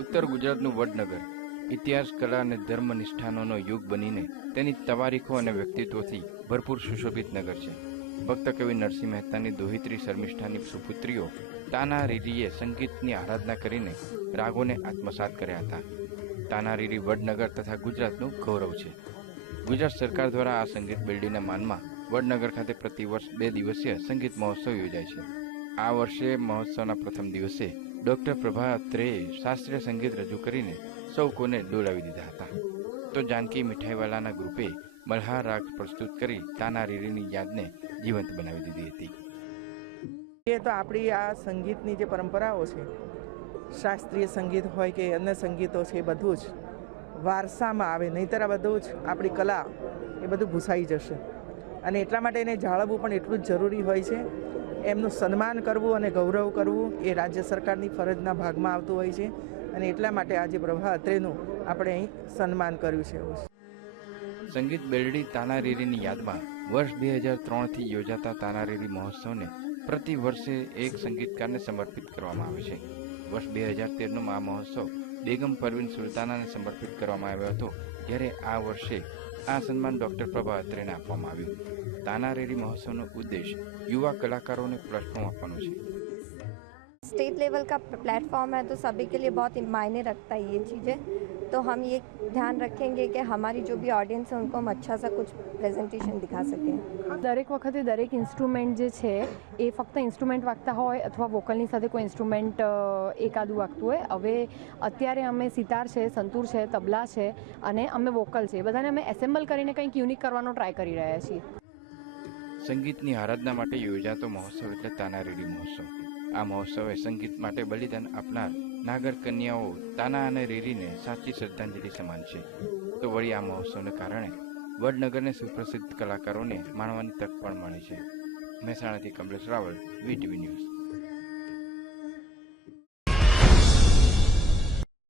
ઉત્તર ગુજરાતનું વડનગર. ઇતિહાસ, કલા અને ધર્મ નિષ્ઠાનોનો યુગ બનીને તેની તવારીખો અને વ્યક્તિત્વથી ભરપૂર સુશોભિત નગર છે. ભક્ત કવિ નરસિંહ મહેતાની દોહિત્રી શર્મિષ્ઠાની સુપુત્રીઓ તાના રીરીએ સંગીતની આરાધના કરીને રાગોને આત્મસાત કર્યા હતા. તાના રીરી વડનગર તથા ગુજરાતનું ગૌરવ છે. ગુજરાત સરકાર દ્વારા આ સંગીત બિલ્ડીના માનમાં વડનગર ખાતે પ્રતિવર્ષ બે દિવસીય સંગીત મહોત્સવ યોજાય છે. આ વર્ષે મહોત્સવના પ્રથમ દિવસે ડોક્ટર પ્રભા અત્રેએ શાસ્ત્રીય સંગીત રજૂ કરીને સૌ કોને ડોલાવી દીધા હતા. તો જાનકી મીઠાઈવાલાના ગ્રુપે મલ્હાર રાગ પ્રસ્તુત કરી તાના રીરીની યાદને જીવંત બનાવી દીધી હતી. એ તો આપણી આ સંગીતની જે પરંપરાઓ છે, શાસ્ત્રીય સંગીત હોય કે અન્ય સંગીતો છે, એ બધું જ વારસામાં આવે. નહીંતર આ બધું જ આપણી કલા એ બધું ભૂસાઈ જશે. અને એટલા માટે એને જાળવવું પણ એટલું જ જરૂરી હોય છે એમનું સન્માન કરવું અને ગૌરવ કરવું એ રાજ્ય સરકારની ફરજના ભાગમાં આવતું હોય છે અને એટલા માટે આજે પ્રભા અત્રેનું આપણે અહીં સન્માન કર્યું છે એવું સંગીત બેલડી તાનારીરીની યાદમાં વર્ષ બે હજાર ત્રણથી યોજાતા તાનારીરી મહોત્સવને પ્રતિ વર્ષે એક સંગીતકારને સમર્પિત કરવામાં આવે છે. વર્ષ બે હજાર તેરનો આ મહોત્સવ બેગમ પરવીન સુલતાનાને સમર્પિત કરવામાં આવ્યો હતો. જ્યારે આ વર્ષે આ સન્માન ડૉક્ટર પ્રભા અત્રેને આપવામાં આવ્યું તાનારેરી મહોત્સવનો ઉદ્દેશ યુવા કલાકારોને પ્લેટફોર્મ આપવાનો છે. स्टेट लेवल का प्लेटफॉर्म है तो सभी के लिए बहुत मायने रखता है ये चीज़ें तो हम ये ध्यान रखेंगे कि हमारी जो भी ऑडियंस है उनको हम अच्छा सा कुछ प्रेजेंटेशन दिखा सकें દરેક વખતે દરેક ઇન્સ્ટ્રુમેન્ટ જે છે એ ફક્ત ઇન્સ્ટ્રુમેન્ટ વાગતા હોય અથવા વોકલની સાથે કોઈ ઇન્સ્ટ્રુમેન્ટ એકાદું વાગતું હોય હવે અત્યારે અમે સિતાર છે સંતૂર છે તબલા છે અને અમે વોકલ છે એ બધાને અમે એસેમ્બલ કરીને કંઈક યુનિક કરવાનો ટ્રાય કરી રહ્યા છીએ સંગીતની આરાધના માટે યોજાતો મહોત્સવ એટલે તાનારીરી મહોત્સવ આ મહોત્સવે સંગીત માટે બલિદાન આપનાર નાગર કન્યાઓ તાના અને રેરીને સાચી શ્રદ્ધાંજલિ સમાન છે. તો વળી આ મહોત્સવને કારણે વડનગરને સુપ્રસિદ્ધ કલાકારોને માણવાની તક પણ મળે છે. મહેસાણાથી કમલેશ રાવલ વીટીવી ન્યૂઝ.